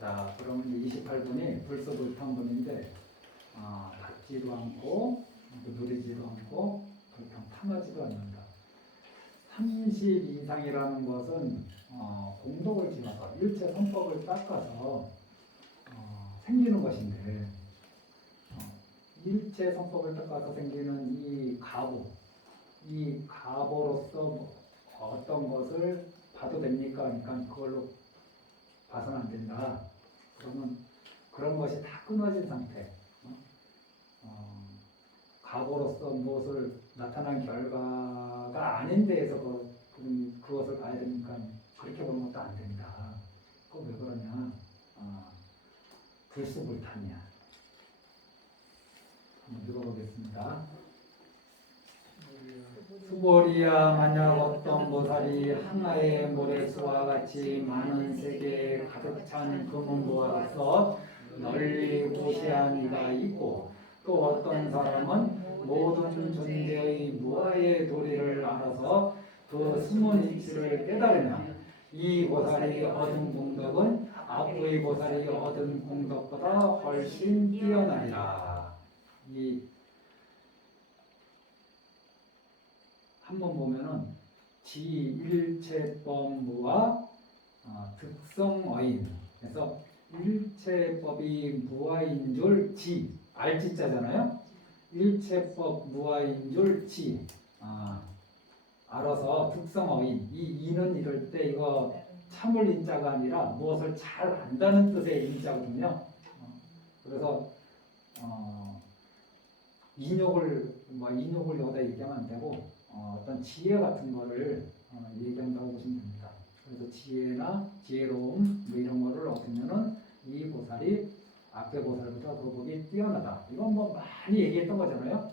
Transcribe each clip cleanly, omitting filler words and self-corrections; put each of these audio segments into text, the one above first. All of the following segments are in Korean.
자, 그럼 28분이 불소불탄분인데 닿지도 않고 누리지도 않고 불평 탐하지도 않는다. 30 이상이라는 것은 공덕을 지어서 일체 선법을 닦아서 생기는 것인데 일체 선법을 닦아서 생기는 이 가보로서 어떤 것을 봐도 됩니까? 그러니까 그걸로 봐서는 안 된다. 그러면 그런 것이 다 끊어진 상태. 가보로서 무엇을 나타난 결과가 아닌 데에서 그것을 봐야 되니까 그렇게 보는 것도 안 된다. 그거 왜 그러냐? 불수불탄이야. 한번 읽어보겠습니다. 수보리야, 만약 어떤 보살이 하나의 모래수와 같이 많은 세계에 가득 찬 금은보화로서 널리 무시한 이가 있고, 또 어떤 사람은 모든 존재의 무아의 도리를 알아서 그 숨은 이치를 깨달으며 이 보살이 얻은 공덕은 앞의 보살이 얻은 공덕보다 훨씬 뛰어나리라. 한번 보면은 지일체법무와 득성어인. 그래서 일체법이 무아인 줄 지, 알지자잖아요. 일체법 무아인 줄 지. 알아서 득성어인. 이 이는 이럴 때 이거 참을 인자가 아니라 무엇을 잘 안다는 뜻의 인자거든요. 그래서 인욕을 여기다 얘기하면 안 되고 어떤 지혜 같은 거를 얘기한다고 보시면 됩니다. 그래서 지혜나 지혜로움 이런 거를 얻으면은 이 보살이 앞에 보살보다 그 법이 뛰어나다. 이건 많이 얘기했던 거잖아요.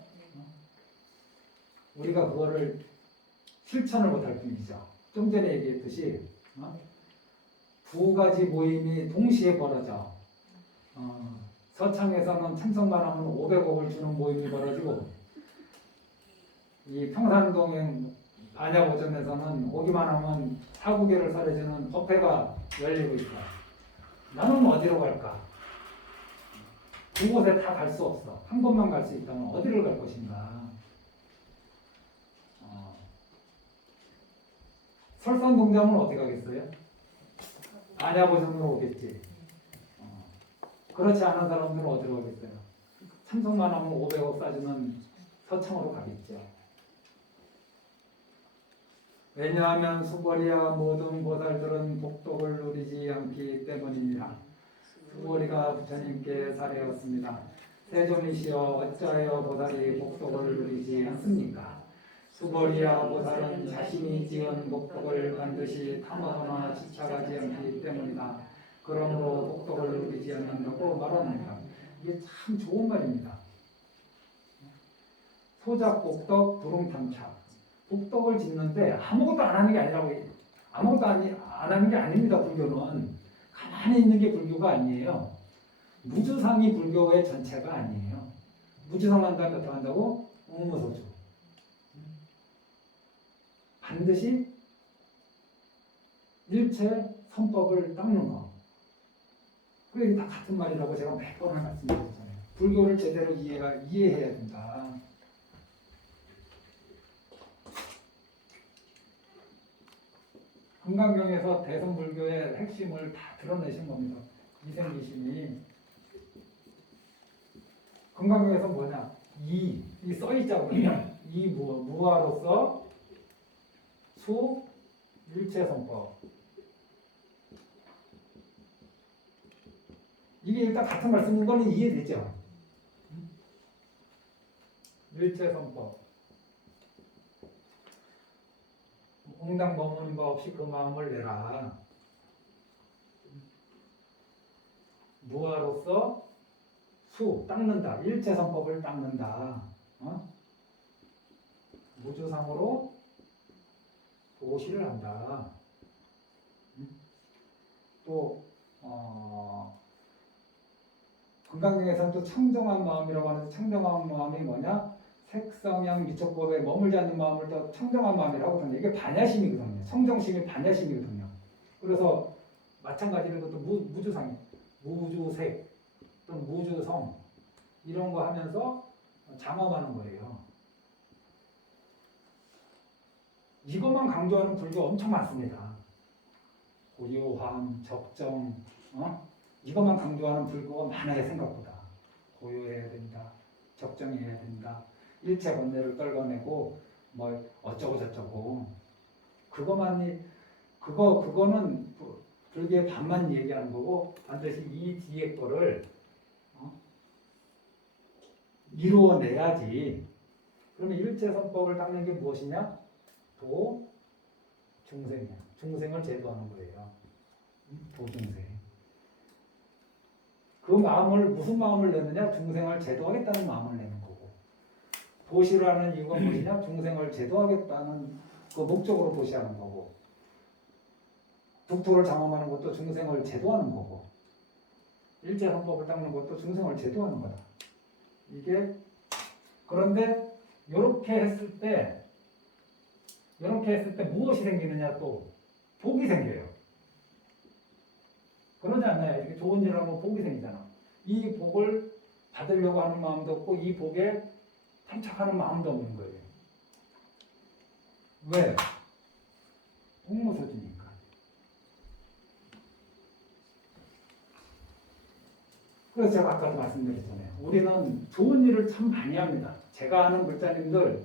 우리가 그거를 실천을 못할 뿐이죠. 좀 전에 얘기했듯이 두 가지 모임이 동시에 벌어져. 서창에서는 참석만 하면 500억을 주는 모임이 벌어지고, 이 평산동행 안야오전에서는 오기만 하면 사구개를 사려주는 법회가 열리고 있어. 나는 어디로 갈까? 두 곳에 다 갈 수 없어. 한 곳만 갈 수 있다면 어디를 갈 것인가? 설산동자면 어디 가겠어요? 안야보전으로 오겠지. 그렇지 않은 사람들은 어디로 가겠어요? 참석만 하면 500억 싸주는 서창으로 가겠죠. 왜냐하면 수보리와 모든 보살들은 복덕을 누리지 않기 때문입니다. 수보리가 부처님께 사례였습니다. 세존이시여 어찌하여 보살이 복덕을 누리지 않습니까? 수보리와 보살은 자신이 지은 복덕을 반드시 탐하거나 지착하지 않기 때문이다. 그러므로 복덕을 누리지 않는다고 말합니다. 이게 참 좋은 말입니다. 소작 복덕 두릉탐착. 복덕을 짓는데 아무것도 안 하는 게 아니라고. 아무것도 안 하는 게 아닙니다. 불교는 가만히 있는 게 불교가 아니에요. 무주상이 불교의 전체가 아니에요. 무주상 한다면 어떻게 한다고? 웅무소주. 반드시 일체 선법을 닦는 거. 그게 다 같은 말이라고 제가 몇 번을 말씀드렸잖아요. 불교를 제대로 이해해야 된다. 금강경에서 대성불교의 핵심을 다 드러내신 겁니다. 이생기심이. 금강경에서 뭐냐? 이 써있자거든요. 이 무아로서 수 일체성법. 이게 일단 같은 말씀인 거는 이해되죠? 일체성법. 옹당 머무는 바 없이 그 마음을 내라. 무아로서 수, 닦는다. 일체성법을 닦는다. 무주상으로 도시를 한다. 또 금강경에서는 또 청정한 마음이라고 하는데, 청정한 마음이 뭐냐? 색성향 미촉법에 머물지 않는 마음을 더 청정한 마음이라고 하는데, 이게 반야심이거든요. 청정심이 반야심이거든요. 그래서 마찬가지로 이것도 무주상, 무주색 또는 무주성 이런 거 하면서 장엄하는 거예요. 이것만 강조하는 불교 엄청 많습니다. 고요함, 적정, 이것만 강조하는 불교가 많아요. 생각보다. 고요해야 된다, 적정해야 된다, 일체 번뇌를 떨궈내고 뭐 어쩌고 저쩌고 그거는 불교의 반만 얘기하는 거고 반드시 이 뒤에 거를 이루어내야지. 그러면 일체선법을 닦는 게 무엇이냐? 중생이야. 중생을 제도하는 거예요. 도중생. 그 마음을 무슨 마음을 내느냐? 중생을 제도하겠다는 마음을 내는 거고. 도시라는 이유가 무엇이냐? 중생을 제도하겠다는 그 목적으로 도시하는 거고. 북토를 장엄하는 것도 중생을 제도하는 거고. 일체선법을 닦는 것도 중생을 제도하는 거다. 이게 그런데 이렇게 했을 때 무엇이 생기느냐? 또 복이 생겨요. 그러지 않나요? 이렇게 좋은 일을 하면 복이 생기잖아. 이 복을 받으려고 하는 마음도 없고 이 복에 탐착하는 마음도 없는 거예요. 왜? 공무소지니까. 그래서 제가 아까도 말씀드렸잖아요. 우리는 좋은 일을 참 많이 합니다. 제가 아는 불자님들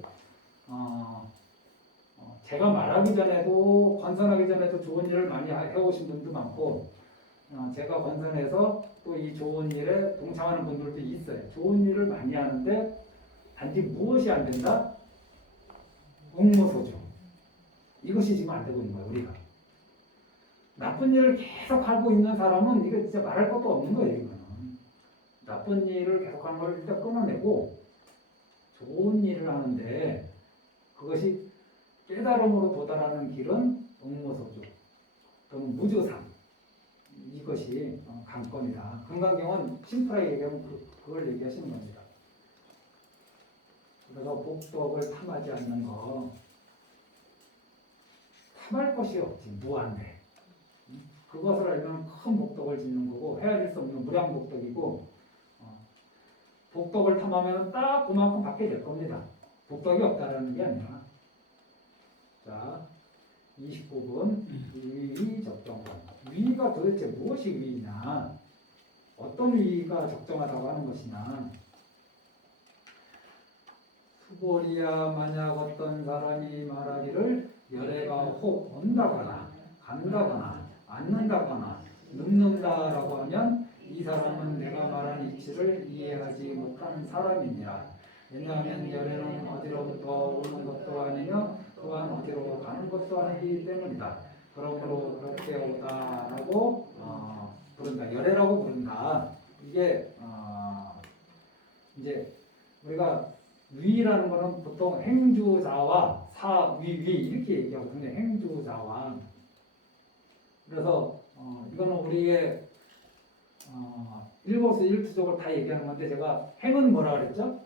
제가 말하기 전에도 건선하기 전에도 좋은 일을 많이 해오신 분도 많고 제가 건선해서 또 이 좋은 일에 동참하는 분들도 있어요. 좋은 일을 많이 하는데 단지 무엇이 안 된다? 응모소죠. 이것이 지금 안 되고 있는 거예요. 우리가. 나쁜 일을 계속 하고 있는 사람은 이거 진짜 말할 것도 없는 거예요. 이거는. 나쁜 일을 계속하는 걸 일단 끊어내고 좋은 일을 하는데 그것이 깨달음으로 도달하는 길은 응모소주 또는 무조상 이것이 관건이다. 금강경은 심플하게 얘기하면 그걸 얘기하시는 겁니다. 그래서 복덕을 탐하지 않는 거 탐할 것이 없지 무한대. 그것을 알면 큰 복덕을 짓는 거고 헤아릴 수 없는 무량복덕이고 복덕을 탐하면 딱 그만큼 받게 될 겁니다. 복덕이 없다라는 게 아니라. 자, 29분 위 적정관. 위가 도대체 무엇이 위이냐? 어떤 위가 적정하다고 하는 것이냐? 수고리야 만약 어떤 사람이 말하기를 열애가 혹 온다거나 간다거나 앉는다거나 눕는다라고 하면 이 사람은 내가 말한 이치를 이해하지 못한 사람이니라. 왜냐하면 열애는 어디로부터 오는 것도 아니며 또한 어디로 가는 것도 아니기 때문이다. 그러므로 그렇게 오다라고 부른다. 열애라고 부른다. 이게 이제 우리가 위라는 거는 보통 행주자와 사위 이렇게 얘기하거든요. 행주자와. 그래서 이거는 우리의 일거수 일투족을 다 얘기하는 건데 제가 행은 뭐라 그랬죠?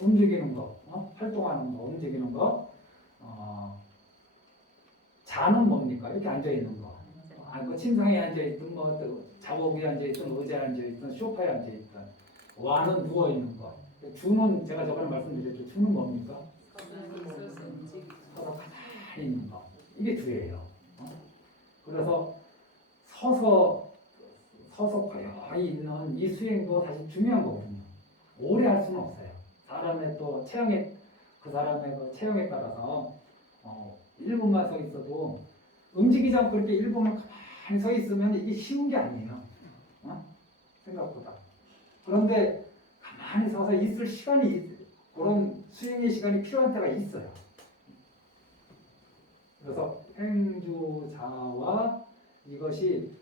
움직이는 거, 활동하는 거, 움직이는 거. 자는 뭡니까? 이렇게 앉아 있는 거. 뭐 침상에 앉아 있든 뭐 자복 위에 앉아 있든 의자에 앉아 있든 소파에 앉아 있든. 와는 누워 있는 거. 주는 제가 저번에 말씀드렸죠. 주는 뭡니까? 서서 가만히 있는 거. 이게 주예요. 그래서 서서 거의 있는 이 수행도 사실 중요한 거거든요. 오래 할 수는 없어요. 사람의 또 체형에 그 사람의 그 체형에 따라서 1분만 서 있어도 움직이지 않고 그렇게 1분만 가만히 서 있으면 이게 쉬운 게 아니에요. 생각보다. 그런데 가만히 서서 있을 시간이 그런 수행의 시간이 필요한 때가 있어요. 그래서 행주자와 이것이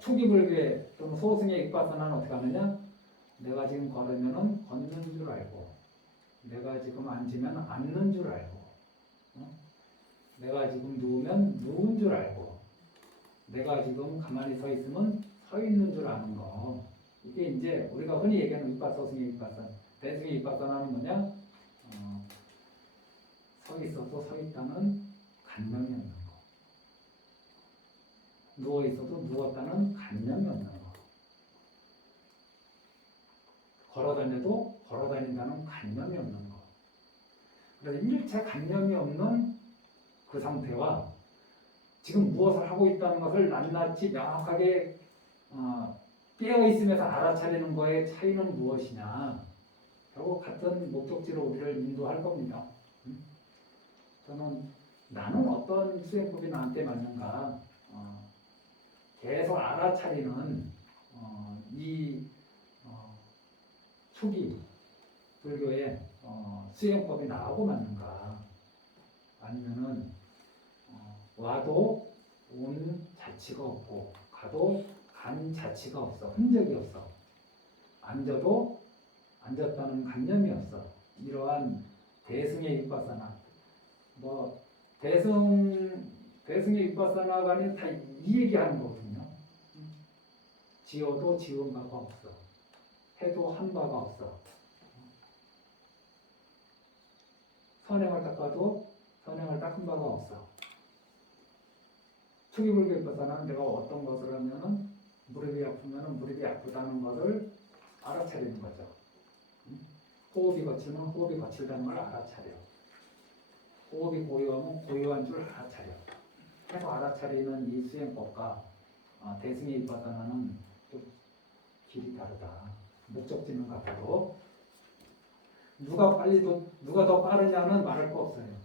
초기 불교의 또는 소승의 입바사나는 어떻게 하느냐? 내가 지금 걸으면은 걷는 줄 알고, 내가 지금 앉으면 앉는 줄 알고, 내가 지금 누우면 누운 줄 알고, 내가 지금 가만히 서 있으면 서 있는 줄 아는 거. 이게 이제 우리가 흔히 얘기하는 입바소승의 입바산, 대승의 입바산하는 뭐냐? 서 있어도 서 있다는 감명이 없는 거. 누워 있어도 누웠다는 관념이 없는 거. 걸어 다녀도 걸어 다닌다는 관념이 없는 거. 그래서 일체 관념이 없는 그 상태와 지금 무엇을 하고 있다는 것을 낱낱이 명확하게 깨어 있으면서 알아차리는 거의 차이는 무엇이냐? 결국 같은 목적지로 우리를 인도할 겁니다. 저는 나는 어떤 수행법이 나한테 맞는가 계속 알아차리는 이 초기 불교의 수행법이 나하고 맞는가? 아니면은 와도 온 자치가 없고 가도 간 자치가 없어. 흔적이 없어. 앉아도 앉았다는 관념이 없어. 이러한 대승의 윗바사나 대승의 윗바사나가 아닌 다 이 얘기하는 거거든요. 지어도 지은 바가 없어. 해도 한 바가 없어. 선행을 닦아도 선행을 닦은 바가 없어. 초기불교 윗바사나는 내가 어떤 것을 하면은 무릎이 아프면은 무릎이 아프다는 것을 알아차리는 거죠. 호흡이 거치면 호흡이 거칠다는 걸 알아차려. 호흡이 고요하면 고요한 줄 알아차려. 계속 알아차리는 이 수행법과 대승의 윗바사나는 좀 길이 다르다. 목적지는 같아도 누가 더 빠르냐는 말할 거 없어요.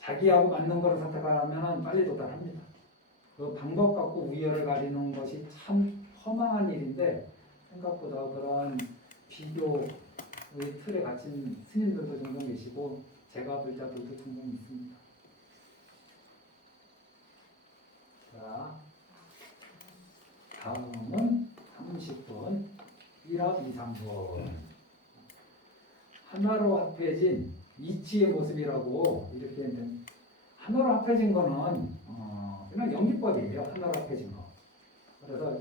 자기하고 맞는 것을 선택하면 빨리 도달합니다. 그 방법 갖고 우열을 가리는 것이 참 허망한 일인데 생각보다 그러한 비교의 틀에 갇힌 스님들도 종종 계시고 제가 볼 자들도 종종 있습니다. 자, 다음은 30분 1합 2, 3분 하나로 합해진 이치의 모습이라고 이렇게 했는데 하나로 합해진 거는 그냥 연기법이에요. 하나로 합해진 거. 그래서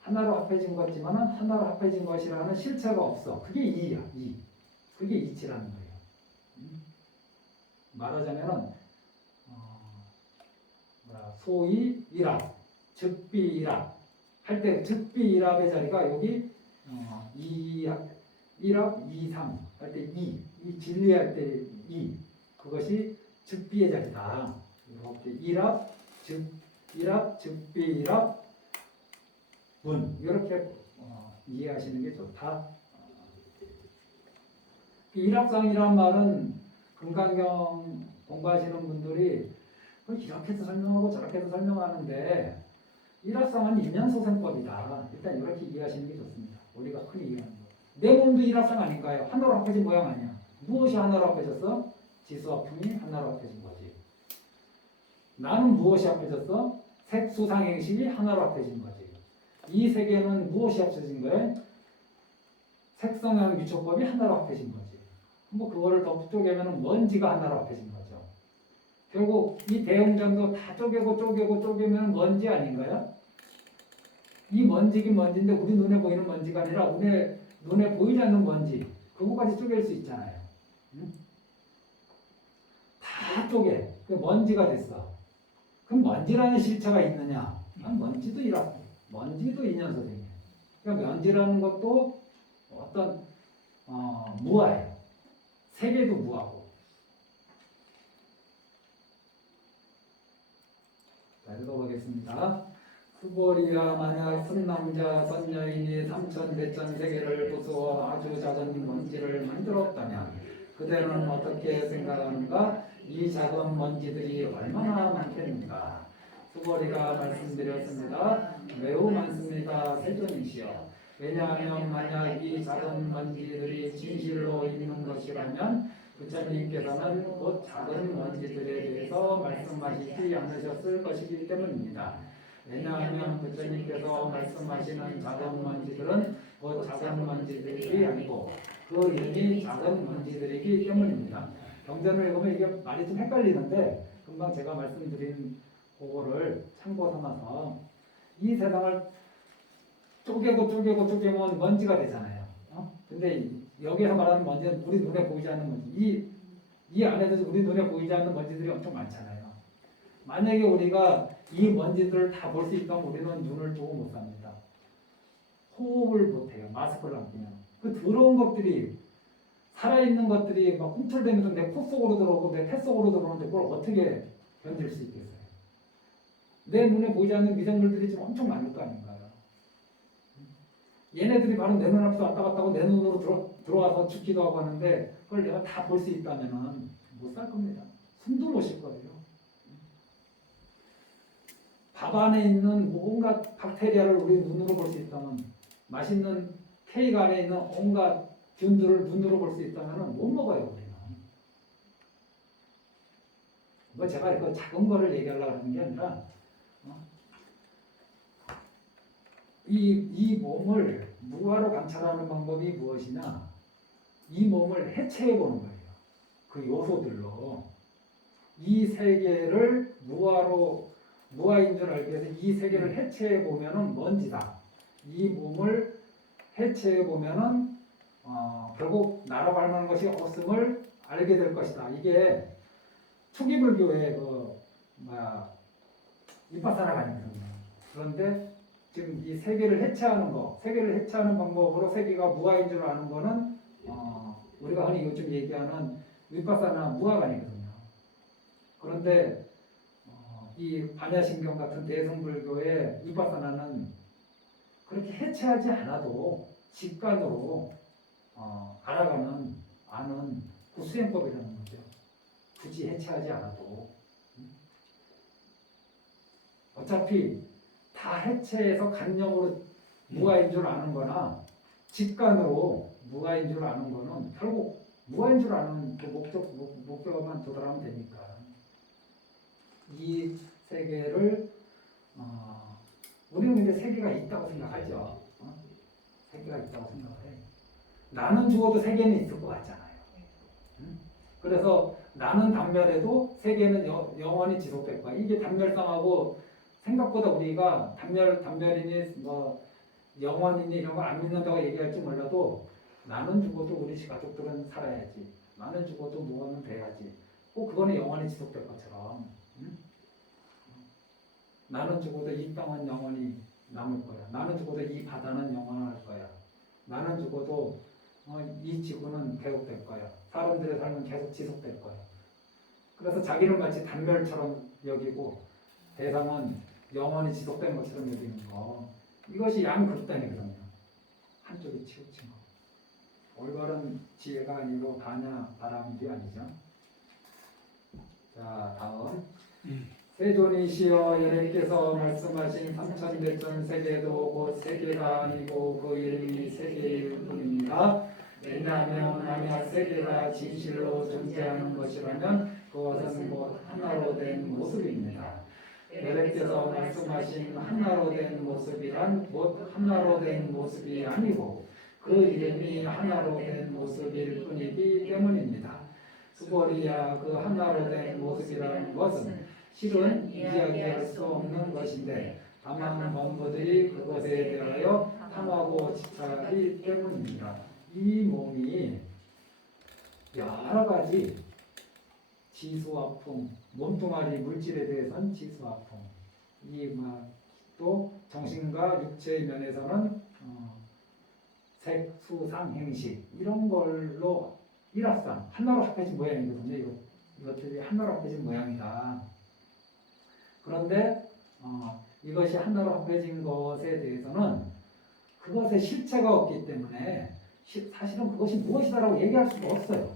하나로 합해진 거지만은 하나로 합해진 것이라는 실체가 없어. 그게 이야. 그게 이치라는 거예요. 말하자면은 소위 일합, 즉비일합 할 때 즉비일합의 자리가 여기 일합, 이삼 할 때 이 진리할 때 그것이 즉비의 자리다. 이렇게 일합, 즉비일합 분 이렇게 이해하시는 게 좋다. 일합상이란 말은 금강경 공부하시는 분들이 이렇게도 설명하고 저렇게도 설명하는데 일합상은 인연소생법이다. 일단 이렇게 이해하시는 게 좋습니다. 우리가 흔히 이해하는 거. 내 몸도 일합상 아닌가요? 하나로 합해진 모양 아니야. 무엇이 하나로 합해졌어? 지수와 품이 하나로 합해진 거지. 나는 무엇이 합해졌어? 색수상행식이 하나로 합해진 거지. 이 세 개는 무엇이 합쳐진 거예요? 색성향 유초법이 하나로 합해진 거지. 그거를 더 쪼개면 먼지가 하나로 합해진 거죠. 결국 이 대웅전도 다 쪼개면 먼지 아닌가요? 이 먼지긴 먼지인데 우리 눈에 보이는 먼지가 아니라 눈에 보이지 않는 먼지 그거까지 쪼갤 수 있잖아요. 응? 다 쪼개. 먼지가 됐어. 그럼 먼지라는 실체가 있느냐? 먼지도 먼지도 인연소생이에요. 그러니까 먼지라는 것도 어떤 무아예요. 세계도 무아고. 자, 읽어보겠습니다. 수보리야 만약 선남자 선여인이 삼천 대천 세계를 부수어 아주 작은 먼지를 만들었다면 그대는 어떻게 생각하는가? 이 작은 먼지들이 얼마나 많겠는가? 수보리가 말씀드렸습니다. 매우 많습니다. 세존이시여. 왜냐하면 만약 이 작은 먼지들이 진실로 있는 것이라면 부처님께서는 곧 작은 먼지들에 대해서 말씀하시지 않으셨을 것이기 때문입니다. 왜냐하면 부처님께서 말씀하시는 작은 먼지들은 곧 작은 먼지들이 아니고 그 이름이 작은 먼지들이기 때문입니다. 경전을 읽으면 이게 말이 좀 헷갈리는데 금방 제가 말씀드린 그거를 참고 삼아서 이 세상을 쪼개면 먼지가 되잖아요. 근데 여기서 말하는 먼지는 우리 눈에 보이지 않는 먼지. 이 안에도 우리 눈에 보이지 않는 먼지들이 엄청 많잖아요. 만약에 우리가 이 먼지들을 다 볼 수 있다면 우리는 눈을 두고 못 삽니다. 호흡을 못해요. 마스크를 안 끼면. 그 더러운 것들이 살아있는 것들이 막 꿈틀대면서 내 코 속으로 들어오고 내 태 속으로 들어오는데 그걸 어떻게 견딜 수 있겠어요? 내 눈에 보이지 않는 미생물들이 지금 엄청 많을 거 아닌가요? 얘네들이 바로 내 눈앞에서 왔다 갔다 하고 내 눈으로 들어와서 죽기도 하고 하는데 그걸 내가 다 볼 수 있다면 못 살 겁니다. 숨도 못 쉴 거예요. 밥 안에 있는 온갖 박테리아를 우리 눈으로 볼 수 있다면, 맛있는 케이크 안에 있는 온갖 균들을 눈으로 볼 수 있다면 못 먹어요, 우리는. 뭐 제가 그 작은 거를 얘기하려고 하는 게 아니라 이 몸을 무화로 관찰하는 방법이 무엇이냐? 이 몸을 해체해 보는 거예요. 그 요소들로 이 세계를 무아인 줄 알기 위해서 이 세계를 해체해 보면은 먼지다. 이 몸을 해체해 보면은 결국 나라고 할 만한 것이 없음을 알게 될 것이다. 이게 초기 불교의 이파사나가 아니거든요. 그런데 지금 이 세계를 해체하는 거, 세계를 해체하는 방법으로 세계가 무아인 줄 아는 거는 우리가 흔히 요즘 얘기하는 위파사나 무아간이거든요. 그런데 이 반야신경 같은 대승불교의 위파사나는 그렇게 해체하지 않아도 직관으로 알아가는 아는 그 수행법이라는 거죠. 굳이 해체하지 않아도 어차피 다 해체해서 간념으로 무아인 줄 아는 거나 직관으로 무아인 줄 아는 거는 결국 무아인 줄 아는 그 목표만 도달하면 되니까 이 세계를 우리는 근데 세계가 있다고 생각하죠. 세계가 있다고 생각을 해. 나는 죽어도 세계는 있을 것 같잖아요. 그래서 나는 단멸해도 세계는 영원히 지속될 거야. 이게 단멸성하고 생각보다 우리가 단멸이니 영원이니 이런 걸 안 믿는다고 얘기할지 몰라도 나는 죽어도 우리 가족들은 살아야지. 나는 죽어도 무엇은 돼야지. 꼭 그거는 영원히 지속될 것처럼. 나는 죽어도 이 땅은 영원히 남을 거야. 나는 죽어도 이 바다는 영원할 거야. 나는 죽어도 이 지구는 계속될 거야. 사람들의 삶은 계속 지속될 거야. 그래서 자기는 마치 단멸처럼 여기고 대상은 영원히 지속되는 것처럼 여기는 거. 이것이 양극단이거든요. 한쪽이 치우친 거. 올바른 지혜가 아니고 반야 바람이 아니죠. 자, 다음. 세존이시여 여래께서 말씀하신 삼천대천 세계도 곧 세계가 아니고 그 이름이 세계일 뿐입니다. 왜냐하면 만약 세계가 진실로 존재하는 것이라면 그것은 곧 하나로 된 모습입니다. 여래께서 말씀하신 하나로 된 모습이란 곧 하나로 된 모습이 아니고 그 이름이 하나로 된 모습일 뿐이기 때문입니다. 수고리야 그 하나로 된 모습이라는 것은 실은 이야기할 수 없는 것인데 다만 원부들이 그것에 대하여 탐하고 집착하기 때문입니다. 이 몸이 여러 가지 지수화풍, 몸뚱아리 물질에 대해서는 지수화풍, 또 정신과 육체의 면에서는 색, 수, 상, 행식 이런 걸로 일합상 하나로 합해진 모양이거든요. 이것들이 하나로 합해진 모양이다. 그런데 이것이 하나로 합해진 것에 대해서는 그것의 실체가 없기 때문에 사실은 그것이 무엇이다라고 얘기할 수가 없어요.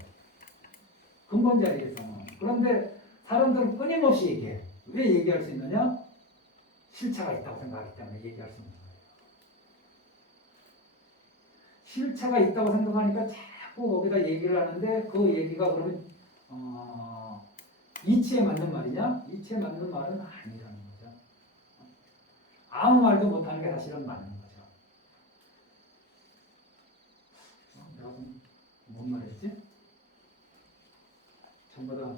근본 자리에서는. 그런데 사람들은 끊임없이 얘기해. 왜 얘기할 수 있느냐? 실체가 있다고 생각하기 때문에 얘기할 수 있는 거예요. 실체가 있다고 생각하니까 자꾸 거기다 얘기를 하는데 그 얘기가 그러면 이치에 맞는 말이냐? 이치에 맞는 말은 아니라는 거죠. 아무 말도 못하는 게 사실은 맞는 거죠. 내가 뭔 말했지? 전부 다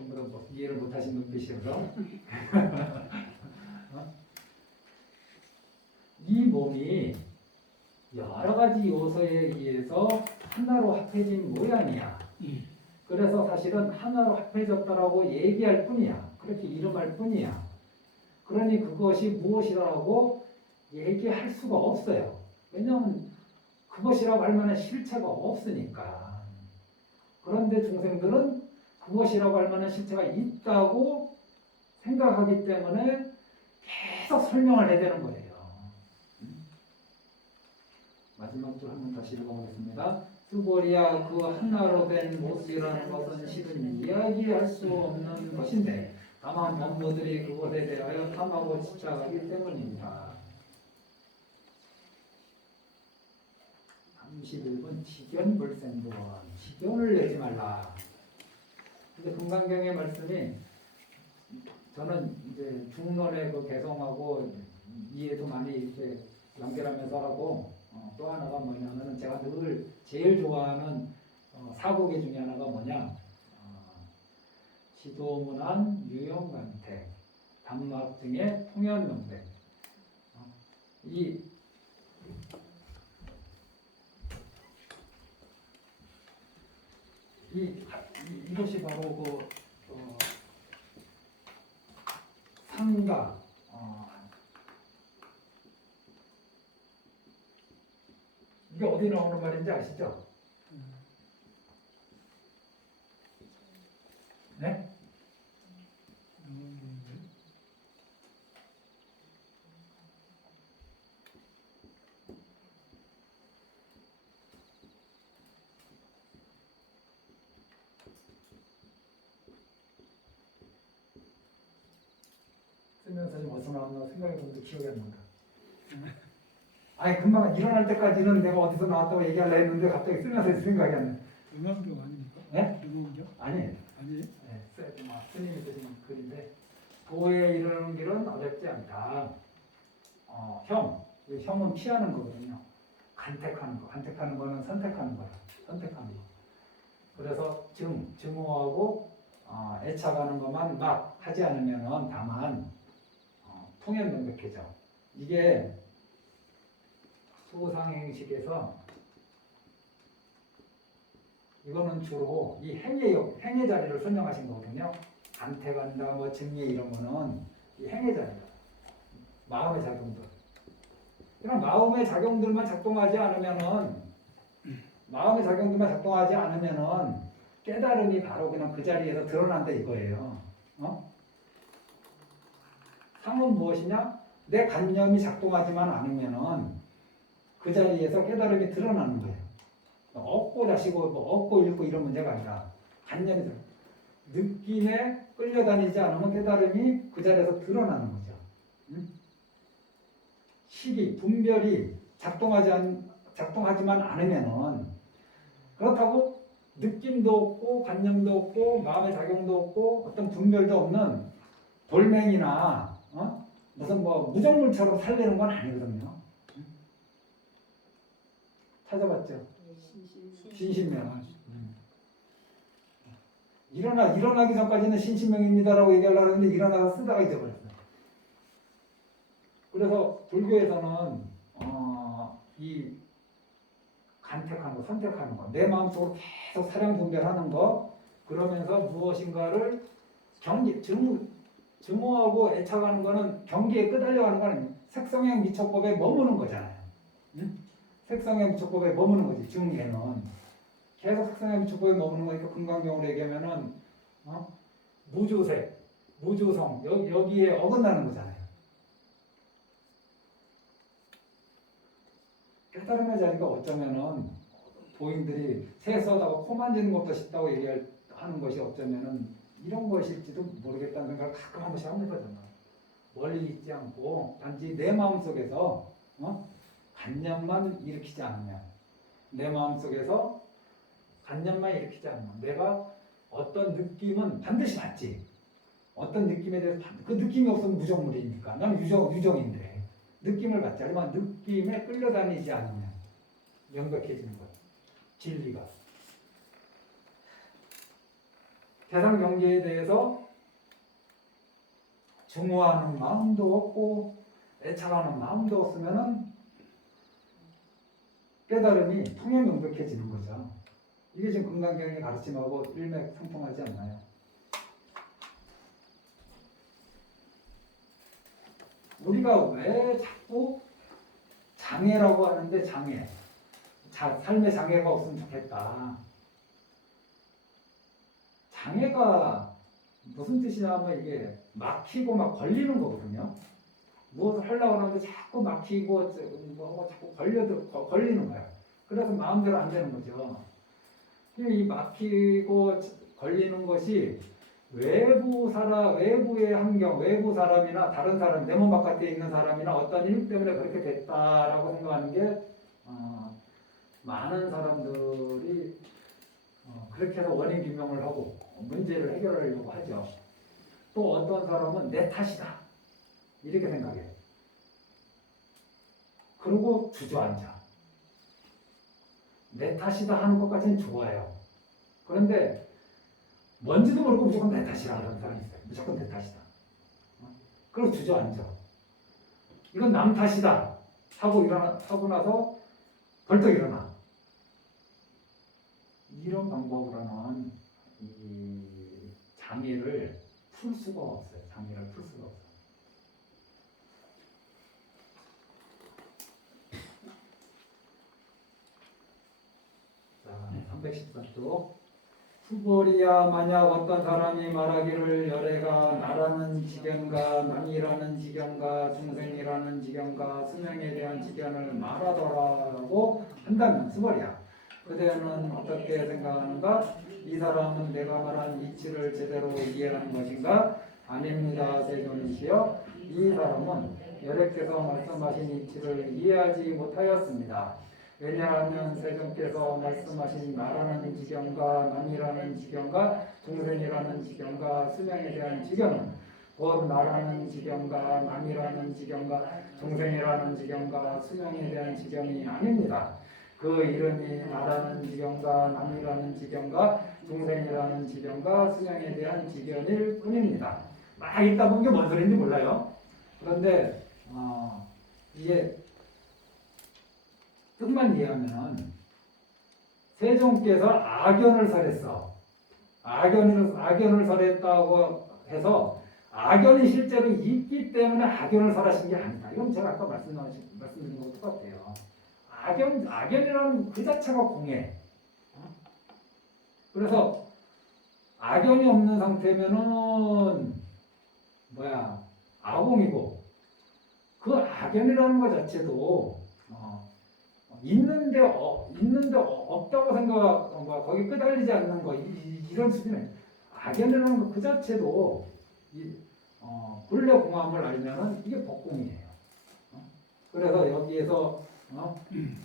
뭐 이해를 못하신 눈빛이어서 이 몸이 여러 가지 요소에 의해서 하나로 합해진 모양이야. 그래서 사실은 하나로 합해졌다라고 얘기할 뿐이야. 그렇게 이름할 뿐이야. 그러니 그것이 무엇이라고 얘기할 수가 없어요. 왜냐하면 그것이라고 할 만한 실체가 없으니까. 그런데 중생들은 그것이라고 할 만한 실체가 있다고 생각하기 때문에 계속 설명을 해야 되는 거예요. 마지막 줄 한번 다시 읽어보겠습니다. 수고리야 그 하나로 된 못이라는 것은 실은 이야기할 수 없는 것인데 다만 원모들이 그것에 대하여 탐하고 집착하기 때문입니다. 31번 직연불생분 직연을 내지 말라. 근데 금강경의 말씀이 저는 이제 중론의 그 개성하고 이해도 많이 이렇게 연결하면서 하고 또 하나가 뭐냐면은 제가 늘 제일 좋아하는 사고계 중에 하나가 뭐냐 지도문안 유형관태 단막 등의 통연명백 이것이 바로 그 상가 이게 어디 나오는 말인지 아시죠? 네? 쓰면서 좀 어디서 나왔나 생각해보는데 기억이 안 난다. 아니 금방 일어날 때까지는 내가 어디서 나왔다고 얘기하려 했는데 갑자기 쓰면서 생각이 안 나. 음악경 아닙니까? 네? 음악경? 아니에요. 아니에요? 네, 스님이 쓰신 글인데 도에 이르는 길은 어렵지 않다. 이 형은 피하는 거거든요. 간택하는 거는 선택하는 거라. 선택하는 거. 그래서 증오하고 애착하는 것만 막 하지 않으면은 다만 통연명백해져. 이게 수상행식에서 이거는 주로 이 행의 자리를 설명하신 거거든요. 간택한다, 뭐 증리 이런 거는 이 행의 자리다. 마음의 작용들. 그럼 마음의 작용들만 작동하지 않으면은 깨달음이 바로 그냥 그 자리에서 드러난다 이거예요. 상은 무엇이냐? 내 관념이 작동하지만 않으면은 그 자리에서 깨달음이 드러나는 거예요. 얻고 자시고 뭐 얻고 잃고 이런 문제가 아니라 관념이 들어. 느낌에 끌려다니지 않으면 깨달음이 그 자리에서 드러나는 거죠. 식이 분별이 작동하지만 않으면은 그렇다고 느낌도 없고 관념도 없고 마음의 작용도 없고 어떤 분별도 없는 돌멩이나 무슨 뭐 무정물처럼 살리는 건 아니거든요. 찾아봤죠? 신신명. 일어나기 전까지는 신신명입니다라고 얘기하려고 했는데 일어나서 쓰다가 잊어버렸어요. 그래서 불교에서는 이 간택하는 거, 선택하는 거, 내 마음속으로 계속 사량 분별하는 거, 그러면서 무엇인가를 증오하고 애착하는 거는 경계에 끄달려가는 거 아닙니까? 색성행 미처법에 머무는 거잖아요. 색성행 미처법에 머무는 거지. 증에는 계속 색성행 미처법에 머무는 거니까 금강경으로 얘기하면은 무주색, 무주성 여기에 어긋나는 거잖아요. 깨달음의 자리가 어쩌면은 도인들이 세수하다가 코 만지는 것도 쉽다고 얘기하는 것이 어쩌면은 이런 것일지도 모르겠다는 생각을 가끔 한 번씩 합니다. 저는 멀리 있지 않고 단지 내 마음속에서 관념만 일으키지 않으면 내 마음속에서 관념만 일으키지 않으면 내가 어떤 느낌은 반드시 받지. 어떤 느낌에 대해서 그 느낌이 없으면 무정물이니까 나는 유정인데 느낌을 받지. 하지만 느낌에 끌려다니지 않으면 명백해지는 거예요. 진리가. 대상 경계에 대해서 증오하는 마음도 없고 애착하는 마음도 없으면은 깨달음이 통연명백해지는 거죠. 이게 지금 금강경의 가르침하고 일맥상통하지 않나요? 우리가 왜 자꾸 장애라고 하는데 삶의 장애가 없으면 좋겠다. 장애가 무슨 뜻이냐면 이게 막히고 막 걸리는 거거든요. 무엇을 하려고 하는데 자꾸 막히고 뭐 자꾸 걸리는 거야. 그래서 마음대로 안 되는 거죠. 이 막히고 걸리는 것이 외부의 환경, 외부 사람이나 다른 사람, 내 몸 바깥에 있는 사람이나 어떤 일 때문에 그렇게 됐다라고 생각하는 게 많은 사람들이 그렇게 해서 원인 규명을 하고 문제를 해결하려고 하죠. 또 어떤 사람은 내 탓이다 이렇게 생각해. 그리고 주저앉아. 내 탓이다 하는 것까지는 좋아요. 그런데 뭔지도 모르고 무조건 내 탓이라 하는 사람이 있어요. 무조건 내 탓이다. 그리고 주저앉아. 이건 남 탓이다 하고 나서 벌떡 일어나. 이런 방법으로는 이 장애를 풀 수가 없어요. 장애를 풀 수가 없어요. 자, 314쪽. 수보리야 만약 어떤 사람이 말하기를 열애가 나라는 지견과 남이라는 지견과 중생이라는 지견과 수명에 대한 지견을 말하더라고 한다면 수보리야 그대는 어떻게 생각하는가? 이 사람은 내가 말한 이치를 제대로 이해하는 것인가? 아닙니다. 세존이시여 이 사람은 열애께서 말씀하신 이치를 이해하지 못하였습니다. 왜냐하면 세존께서 말씀하신 나라는 지경과 남이라는 지경과 중생이라는 지경과 수명에 대한 지경은 곧 나라는 지경과 남이라는 지경과 중생이라는 지경과 수명에 대한 지경이 아닙니다. 그 이름이 나라는 지경과 남이라는 지경과 중생이라는 지경과 수명에 대한 지경일 뿐입니다. 막 읽다 보면 게 뭔 소리인지 몰라요. 그런데 이게 뜻만 이해하면 세종께서 악연을 설했어. 악연을 설했다고 해서 악연이 실제로 있기 때문에 악연을 설하신 게 아니다. 이건 제가 아까 말씀드린 것과 똑같아요. 악연이라는 그 자체가 공해. 그래서 악연이 없는 상태면은 아공이고 그 악연이라는 것 자체도 있는데 없다고 생각, 거기 끄달리지 않는 거 이런 수준에 악연이라는 것 그 자체도 굴레공함을 알면은 이게 법공이에요. 그래서 여기에서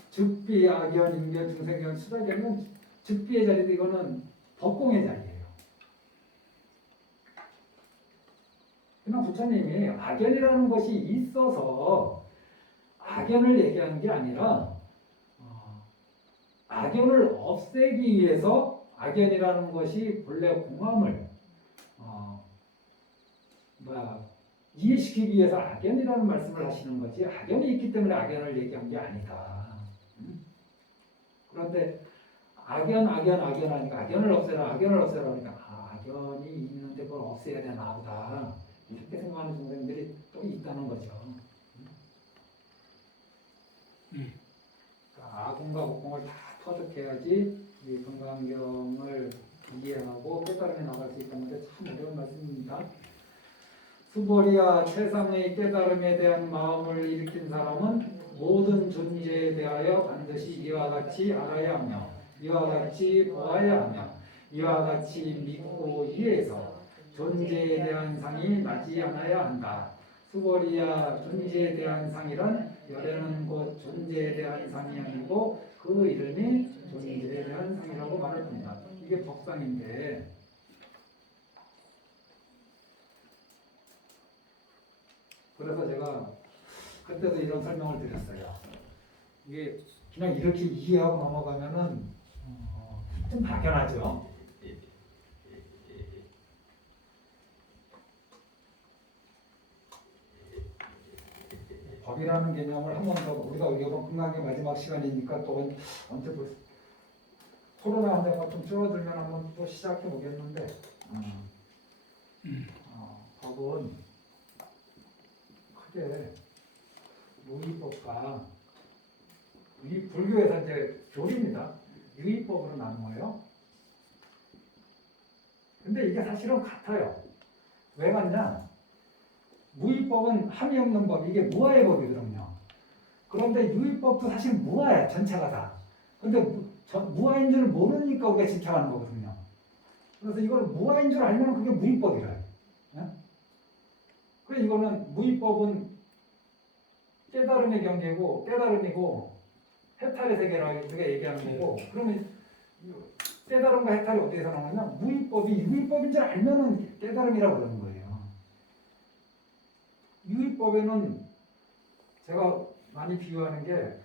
즉비, 악연, 인견, 중생견, 수다견은 즉비의 자리도 이거는 법공의 자리예요. 그러나 부처님이 악연이라는 것이 있어서 악연을 얘기하는 게 아니라 악연을 없애기 위해서 악연이라는 것이 본래 공함을 이해시키기 위해서 악연이라는 말씀을 하시는 거지 악연이 있기 때문에 악연을 얘기한 게 아니다. 그런데 악연하니까 악연을 없애라 하니까 악연이 있는데 그걸 없애야 되나 보다 이렇게 생각하는 선생님들이 또 있다는 거죠. 그러니까 아공과 복공을 다 터득해야지 이 금강경을 이해하고 깨달음에 나갈 수 있다는 게 참 어려운 말씀입니다. 수보리야 최상의 깨달음에 대한 마음을 일으킨 사람은 모든 존재에 대하여 반드시 이와 같이 알아야 하며 이와 같이 보아야 하며 이와 같이 믿고 이해해서 존재에 대한 상이 나지 않아야 한다. 수보리야 존재에 대한 상이란 열애는 곧 존재에 대한 상이 아니고 그 이름이 존재에 대한 상이라고 말할 겁니다. 이게 법상인데 그래서 제가 그때도 이런 설명을 드렸어요. 이게 그냥 이렇게 이해하고 넘어가면은 좀 막연하죠. 법이라는 개념을 한 번 더 우리가 이번 금강의 마지막 시간이니까 또 언제 코로나 환자가 좀 줄어들면 한번 또 시작해 보겠는데 법은 크게 무위법과 이 불교에서 이제 교리입니다. 유의법으로 나누어요. 근데 이게 사실은 같아요. 왜 같냐? 무위법은 함이 없는 법, 이게 무아의 법이거든요. 그런데 유의법도 사실 무아야, 전체가 다. 근데 무아인 줄 모르니까 우리가 집착하는 거거든요. 그래서 이걸 무아인 줄 알면 그게 무위법이래요. 예? 그래 이거는 무위법은 깨달음의 경계고 깨달음이고 해탈의 세계라고 이렇게 얘기하는 거고, 그러면 깨달음과 해탈이 어디에서 나오느냐? 무위법이 유위법인 줄 알면은 깨달음이라고 그러는 거예요. 유위법에는 제가 많이 비유하는 게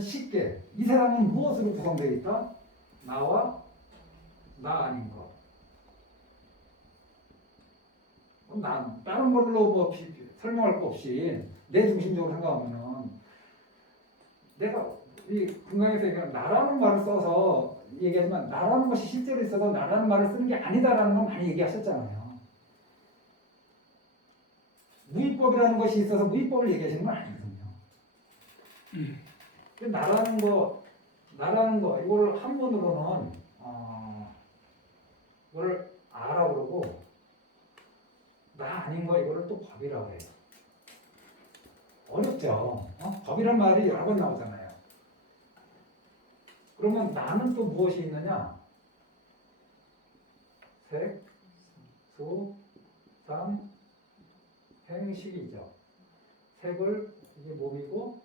쉽게 이 세상은 무엇으로 구성되어 있다? 나와 나 아닌 것. 난 다른 걸로 뭐 설명할 거 없이 내 중심적으로 생각하면은 내가 이 금강에서 얘기하는 나라는 말을 써서 얘기하지만 나라는 것이 실제로 있어서 나라는 말을 쓰는 게 아니다라는 건 많이 얘기하셨잖아요. 무위법이라는 것이 있어서 무위법을 얘기하시는 건 아니거든요. 나라는 거 이걸 한문으로는 이걸 아라 그러고 나 아닌 거 이거를 또 법이라고 해요. 어렵죠. 법이란 말이 여러 번 나오잖아요. 그러면 나는 또 무엇이 있느냐? 색, 수, 상, 행식이죠. 색을 이게 몸이고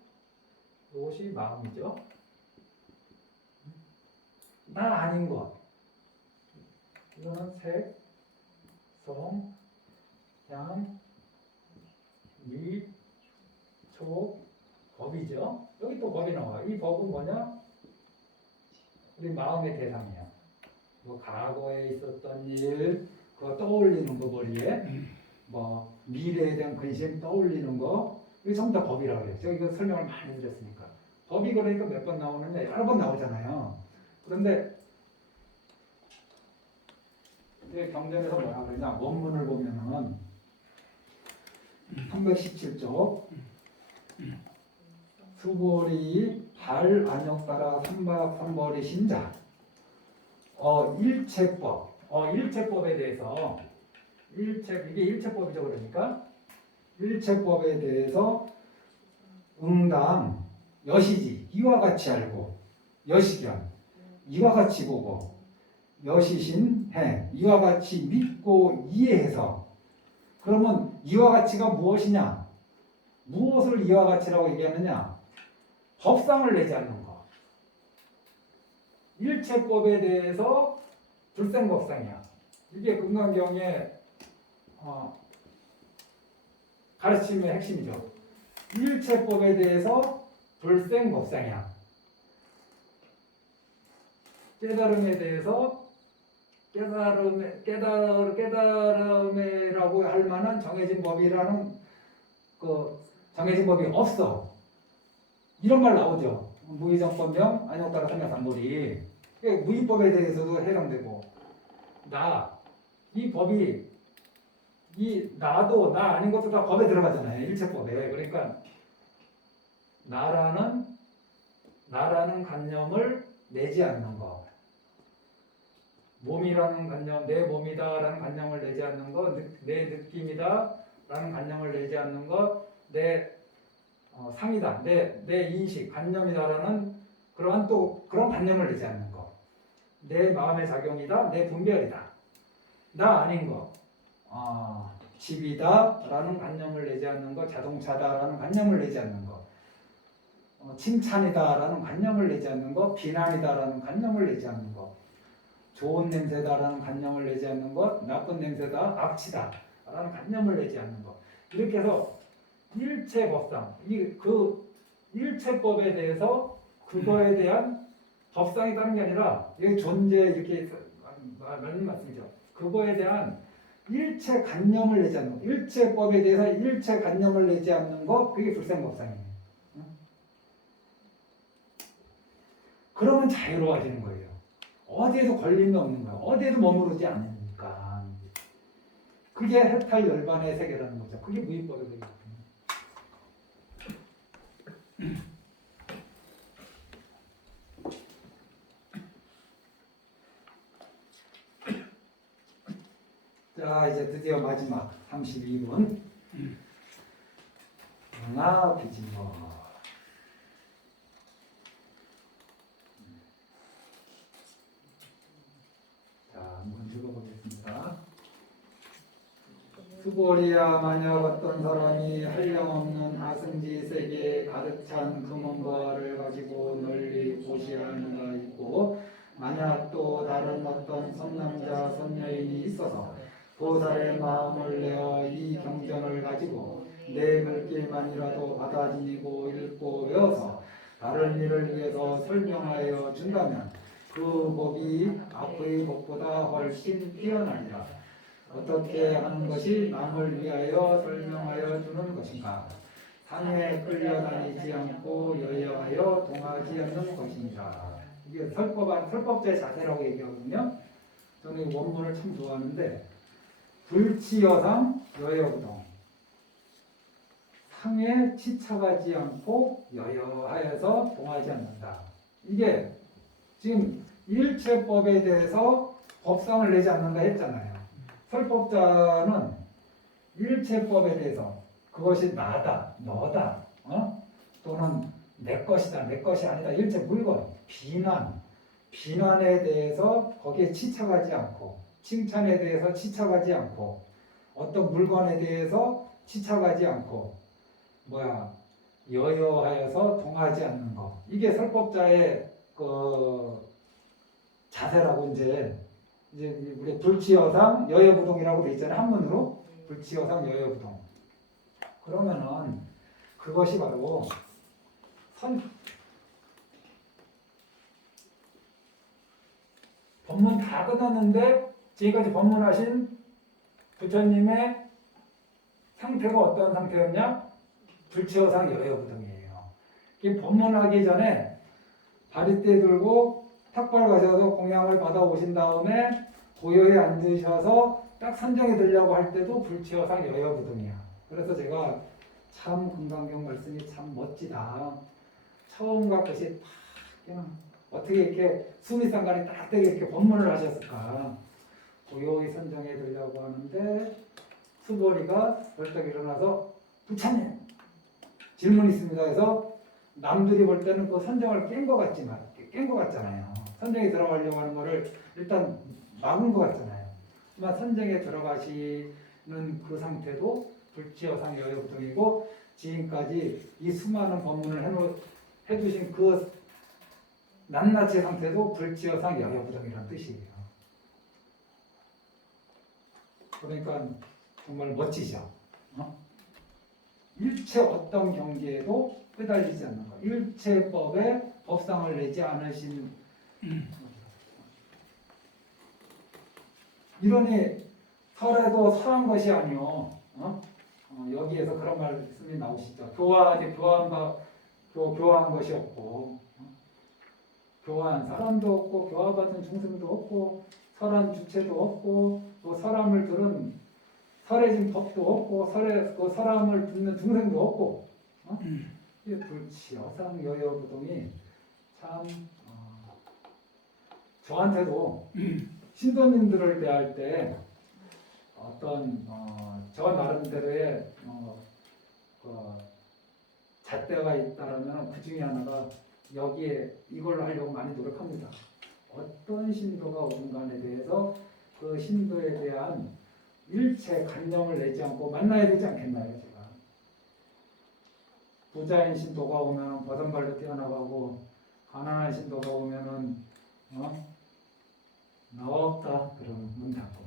이것이 마음이죠. 나 아닌 것. 이거는 색, 성, 향, 미, 촉, 법이죠. 여기 또 법이 나와. 이 법은 뭐냐? 우리 마음의 대상이야. 뭐 과거에 있었던 일, 그거 떠올리는 거 머리에, 뭐 미래에 대한 근심 떠올리는 거, 이게 전부 다 법이라고 해요. 제가 이거 설명을 많이 드렸으니까. 법이 그러니까 몇 번 나오느냐? 여러 번 나오잖아요. 그런데 이제 경전에서 뭐라 그러냐? 원문을 보면은 317쪽 수보리 발 안역따라 삼박 삼벌이 신자 일체법 일체법에 대해서 이게 일체법이죠. 그러니까 일체법에 대해서 응당 여시지 이와 같이 알고 여시견 이와 같이 보고 여시신 해 이와 같이 믿고 이해해서 그러면 이와 같이가 무엇이냐? 무엇을 이와 같이라고 얘기하느냐? 법상을 내지 않는 것. 일체법에 대해서 불생법상이야. 이게 금강경의 가르침의 핵심이죠. 일체법에 대해서 불생법상이야. 깨달음에 대해서 깨달음이라고 할 만한 정해진 법이라는 그 정해진 법이 없어. 이런 말 나오죠. 무의정법명 안역따라 삼약삼벌이 무의법에 대해서도 해당되고 이 법이 이 나도 나 아닌 것도 다 법에 들어가잖아요. 일체법에. 그러니까 나라는 관념을 내지 않는 것. 몸이라는 관념, 내 몸이다라는 관념을 내지 않는 것, 내 느낌이다라는 관념을 내지 않는 것, 내 상이다, 내 인식, 관념이다라는 그런 관념을 내지 않는 것, 내 마음의 작용이다, 내 분별이다, 나 아닌 것, 집이다라는 관념을 내지 않는 것, 자동차다라는 관념을 내지 않는 것, 칭찬이다라는 관념을 내지 않는 것, 비난이다라는 관념을 내지 않는 것. 좋은 냄새다라는 관념을 내지 않는 것, 나쁜 냄새다, 악취다라는 관념을 내지 않는 것. 이렇게 해서 일체법상, 그 일체법에 대해서 그거에 대한 법상이 다른 게 아니라 여기 존재 이렇게 맞는 말씀이죠. 그거에 대한 일체 관념을 내지 않는 것, 일체법에 대해서 일체 관념을 내지 않는 것, 그게 불생법상이에요. 그러면 자유로워지는 거예요. 어디에도 걸림이 없는 거야. 어디에도 머무르지 않으니까. 그게 해탈 열반의 세계라는 거죠. 그게 무위법의 세계거든요. 이제 드디어 마지막 32분. 응아 비진거. 자, 한번 읽어보겠습니다. 수고리야 만약 어떤 사람이 한량없는 하승지 세계에 가득 찬 금은보화를 가지고 널리 보시하는 가 있고 만약 또 다른 어떤 선남자 선여인이 있어서 보살의 마음을 내어 이 경전을 가지고 내 글귀만이라도 받아 지니고 읽고 외워서 다른 일을 위해서 설명하여 준다면 그 복이 앞의 복보다 훨씬 뛰어나리라. 어떻게 하는 것이 남을 위하여 설명하여 주는 것인가? 상에 끌려다니지 않고 여여하여 동하지 않는 것입니다. 이게 설법자의 자세라고 얘기하거든요. 저는 이 원문을 참 좋아하는데 불치여상 여여부동 상에 치쳐가지 않고 여여하여서 동하지 않는다. 이게 지금 일체법에 대해서 법상을 내지 않는다 했잖아요. 설법자는 일체법에 대해서 그것이 나다, 너다, 또는 내 것이다, 내 것이 아니다, 일체 물건, 비난에 대해서 거기에 치쳐가지 않고, 칭찬에 대해서 치쳐가지 않고, 어떤 물건에 대해서 치쳐가지 않고, 여여하여서 동하지 않는 것. 이게 설법자의 그 자세라고 이제 우리 불치여상 여여부동이라고 돼 있잖아요. 한문으로 불치여상 여여부동. 그러면은 그것이 바로 법문 다 끝났는데 지금까지 법문하신 부처님의 상태가 어떤 상태였냐? 불치여상 여여부동이에요. 이 법문하기 전에 바리떼 들고 탁발 가셔서 공양을 받아 오신 다음에 고요에 앉으셔서 딱 선정에 들려고 할 때도 불치여상 여여부동이야. 그래서 제가 참 금강경 말씀이 참 멋지다. 처음과 끝이 딱 그냥 어떻게 이렇게 수미상관이 딱 되게 이렇게 법문을 하셨을까. 고요히 선정에 들려고 하는데 수보리가 벌떡 일어나서 부처님 질문 있습니다. 해서 남들이 볼 때는 그 선정을 깬 것 같잖아요. 선정에 들어가려고 하는 거를 일단 막은 것 같잖아요. 하지만 선정에 들어가시는 그 상태도 불치여상 여여부동이고 지금까지 이 수많은 법문을 해주신 그 낱낱이 상태도 불치여상 여여부동이라는 뜻이에요. 그러니까 정말 멋지죠. 일체 어떤 경계에도 끄달리지 않는 것. 일체법에 법상을 내지 않으신 이러니 설에도 설한 것이 아니요. 여기에서 그런 말씀이 나오시죠. 교화한 것이 없고, 교화한 사람도 없고, 교화받은 중생도 없고, 설한 주체도 없고, 또 설함을 들은 설해진 법도 없고, 그 설함을 듣는 중생도 없고, 이 불치여상 여여부동이 참 저한테도 신도님들을 대할 때 어떤 저 나름대로의 잣대가 있다라면 그 중에 하나가 여기에 이걸로 하려고 많이 노력합니다. 어떤 신도가 오든 간에 대해서 그 신도에 대한 일체 간념을 내지 않고 만나야 되지 않겠나요, 제가? 부자인 신도가 오면 버선발로 뛰어나가고 가난한 신도가 오면은 나 없다 그러면 문 닫고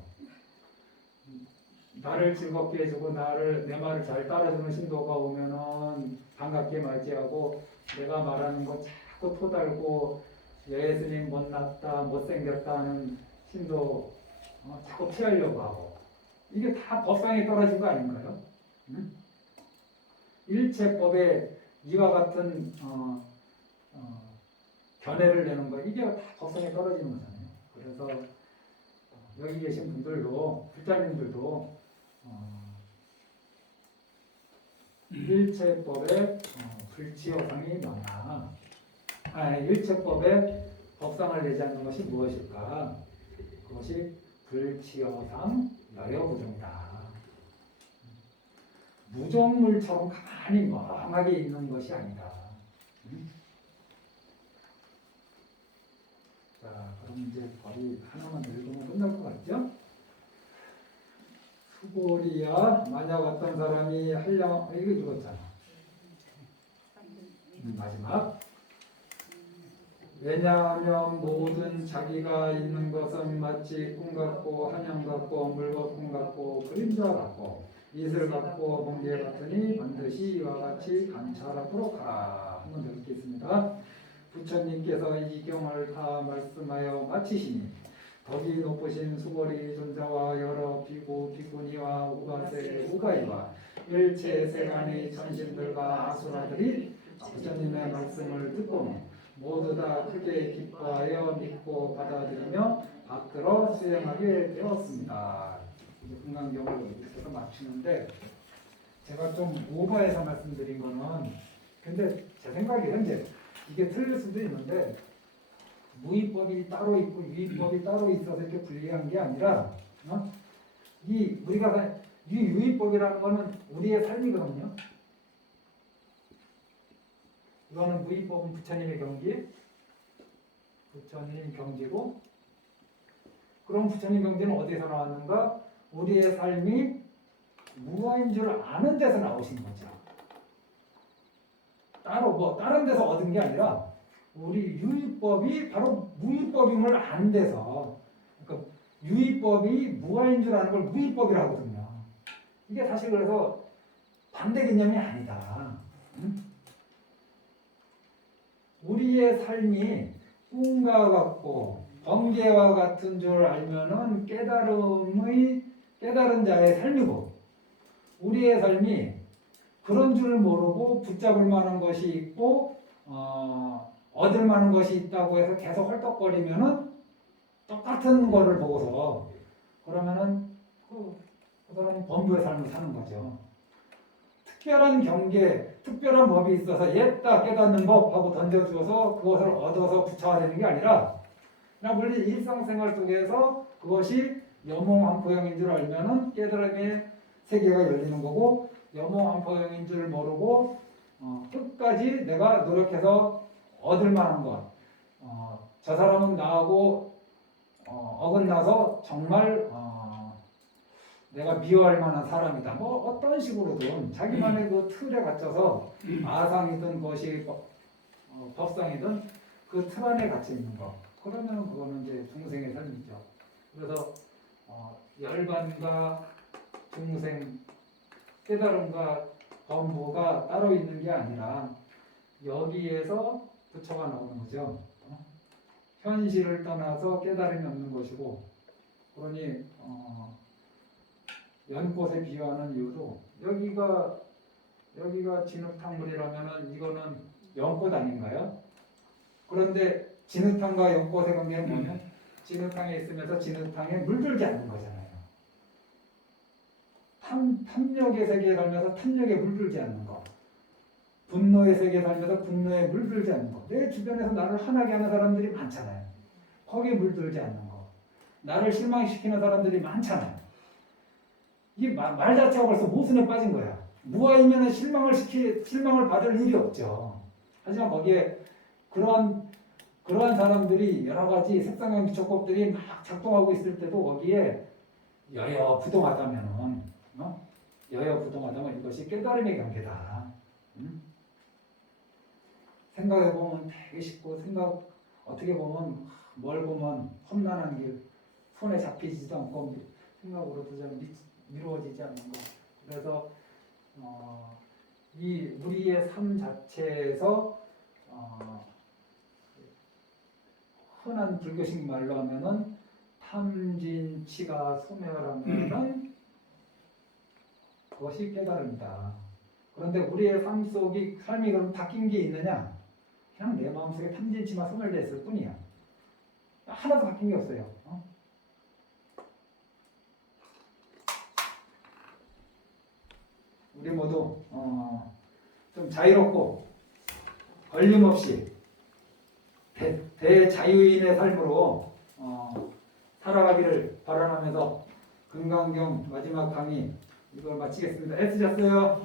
나를 즐겁게 해주고 내 말을 잘 따라주는 신도가 오면은 반갑게 맞이하고 내가 말하는 거 자꾸 토달고 예수님 못났다 못생겼다 하는 신도 자꾸 피하려고 하고 이게 다 법상에 떨어진 거 아닌가요? 응? 일체법에 이와 같은 견해를 내는 거 이게 다 법상에 떨어지는 거잖아요. 그래서 여기 계신 분들도 불자님들도 일체법에 불치여상이 많아. 일체법에 법상을 내지 않는 것이 무엇일까? 그것이 불치여상 여여부동이다. 무정물처럼 가만히 멍하게 있는 것이 아니다. 자, 그럼 이제 거의 하나만 읽으면 끝날 것 같죠? 수고리야, 만약 어떤 사람이 이거 읽었잖아. 마지막. 왜냐하면 모든 자기가 있는 것은 마치 꿈 같고 한양 같고 물거품 같고 그림자 같고 이슬 같고 번개 같으니 반드시 이와 같이 관찰하도록 하라. 한번 더 읽겠습니다. 부처님께서 이 경을 다 말씀하여 마치시니 덕이 높으신 수고리 존자와 여러 비구 비구니와 우가세 우가이와 일체 세간의 천신들과 아수라들이 부처님의 말씀을 듣고 모두 다 크게 기뻐하여 믿고 받아들이며 받들어 수행하게 되었습니다. 이제 금강경을 여기서 맞추는데 제가 좀 오버해서 말씀드린 거는 근데 제 생각에 현재 이게 틀릴 수도 있는데 무위법이 따로 있고 유위법이 따로 있어서 이렇게 분리한 게 아니라 이 우리가 이 유위법이라는 거는 우리의 삶이거든요. 이거는 무위법은 부처님의 경지, 부처님 경지고, 그럼 부처님 경지는 어디서 나왔는가? 우리의 삶이 무어인 줄 아는 데서 나오신 거죠. 따로 다른 데서 얻은 게 아니라 우리 유의법이 바로 무위법임을 아는 데서, 그러니까 유의법이 무어인 줄 아는 걸 무위법이라고 하거든요. 이게 사실 그래서 반대 개념이 아니다. 우리의 삶이 꿈과 같고 번개와 같은 줄 알면은 깨달은 자의 삶이고, 우리의 삶이 그런 줄 모르고 붙잡을 만한 것이 있고 얻을 만한 것이 있다고 해서 계속 헐떡거리면은 똑같은 거를 보고서 그러면은 그 사람은 범부의 삶을 사는 거죠. 특별한 경계, 특별한 법이 있어서 옛다 깨닫는 법하고 던져주어서 그것을 얻어서 부처화되는 게 아니라 그냥 원래 일상생활 속에서 그것이 여몽한포형인 줄 알면은 깨달음의 세계가 열리는 거고, 여몽한포형인 줄 모르고 끝까지 내가 노력해서 얻을 만한 것, 저 사람은 나하고 어긋나서 정말 내가 미워할 만한 사람이다. 뭐 어떤 식으로든 자기만의 그 틀에 갇혀서 아상이든 것이 법상이든 그 틀 안에 갇혀 있는 거. 그러면 그거는 이제 중생의 삶이죠. 그래서 열반과 중생, 깨달음과 범부가 따로 있는 게 아니라 여기에서 부처가 나오는 거죠. 현실을 떠나서 깨달음이 없는 것이고, 그러니 연꽃에 비유하는 이유도 여기가 진흙탕물이라면은 이거는 연꽃 아닌가요? 그런데 진흙탕과 연꽃의 관계는 뭐냐면 진흙탕에 있으면서 진흙탕에 물들지 않는 거잖아요. 탐욕의 세계에 살면서 탐욕에 물들지 않는 거. 분노의 세계에 살면서 분노에 물들지 않는 거. 내 주변에서 나를 화나게 하는 사람들이 많잖아요. 거기에 물들지 않는 거. 나를 실망시키는 사람들이 많잖아요. 이게 말 자체가 벌써 모순에 빠진 거야. 무아이면은 실망을 받을 일이 없죠. 하지만 거기에 그러한 사람들이 여러 가지 색상형 기초법들이 막 작동하고 있을 때도 거기에 여여부동하다면은 여여부동하다면 이것이 깨달음의 경계다. 생각해보면 되게 쉽고 어떻게 보면 뭘 보면 험난한 길, 손에 잡히지도 않고 생각으로도 잘 미루어지지 않는 것. 그래서 이 우리의 삶 자체에서 흔한 불교식 말로 하면은 탐진치가 소멸하면은 그것이 깨달음이다. 그런데 우리의 삶이 그럼 바뀐 게 있느냐? 그냥 내 마음속에 탐진치만 소멸됐을 뿐이야. 하나도 바뀐 게 없어요. 우리 모두 좀 자유롭고 걸림없이 대자유인의 삶으로 살아가기를 바라면서 금강경 마지막 강의 이걸 마치겠습니다. 애쓰셨어요?